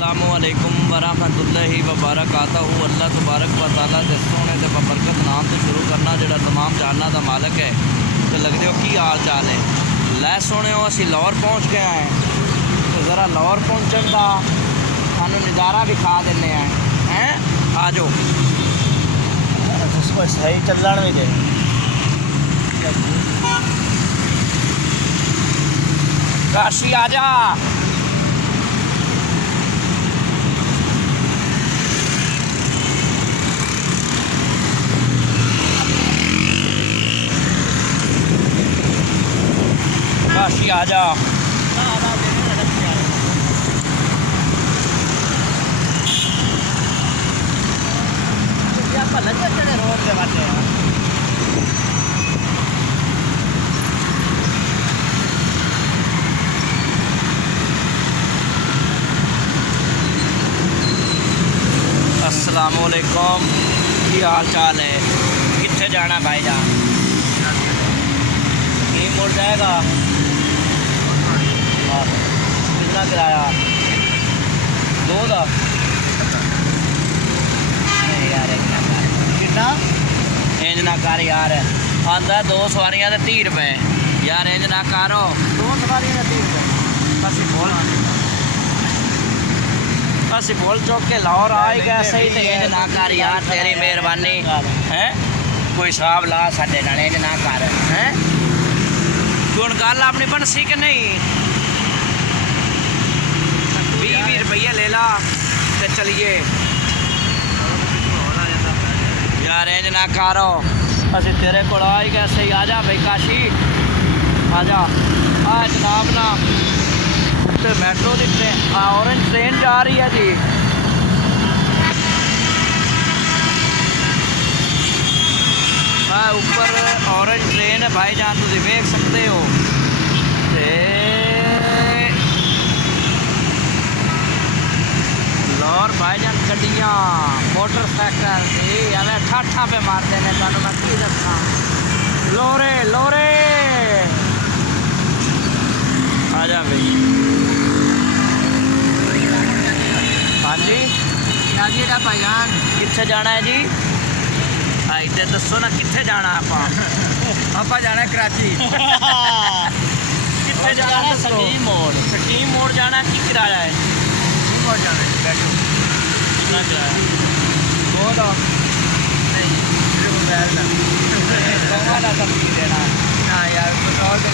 अस्सलामुअलैकुम वरहमतुल्लाहि वबरकातहू। अल्लाह तबारक व तआला दे सोहने ते बबरकत नाम तो शुरू करना जिहड़ा तमाम जानना दा मालक है। तो लगदे हो की हाल चाल है? लै सोने असी लाहौर पहुँच गए हैं, तो ज़रा लाहौर पहुँचन का सानू नज़ारा विखा देने हैं। आ जाओ सही चलन भी दे काशी आ जा। काशी आ जा। रोड के बाटे अस्सलामुअलैकुम, की हाल चाल है? कितने जाना भाई जान? ये मुड़ जाएगा। कितना किराया? 2 का? नहीं यार कितना इंज ना कर यार, आंदा 2 सवारियां ते 30 रुपए यार, इंज ना करो। 2 सवारी का 30 असी बोल चौक के लाहौर आए गए सही, तो इंज ना कर यार, तेरी मेहरबानी है। कोई हिसाब ला साडे नाल, इंज ना कर है। तू हुण गल अपनी बनसी कि नहीं? 20 रुपये ले ला ते चलिए यार, इंज ना करो। असी तेरे को आ ही गए सही। आ जा भाई काशी, आ जा। आ जनाब ना तो मैट्रो की ट्रेन, ऑरेंज ट्रेन जा रही है जी। ऊपर ऑरेंज ट्रेन है भाई जान, तुम देख सकते हो। लाहौर भाईजान गड्डियाँ मोटरसाइकिल हमें ठाठा पे मारते हैं। तुम मैं की दसा, लोरे लोरे आ जा भाई। हाँ जी भाईजान कितने जाना है जी? हाँ इधर दसो ना, कितने जाना आप? जाना कराची। कितने जाना? सकीम मोड़। सकीम मोड़ जाना, की किराया है? कितना किराया? 2 का नहीं, मोबाइल का देना। हाँ यार पेट्रोल तो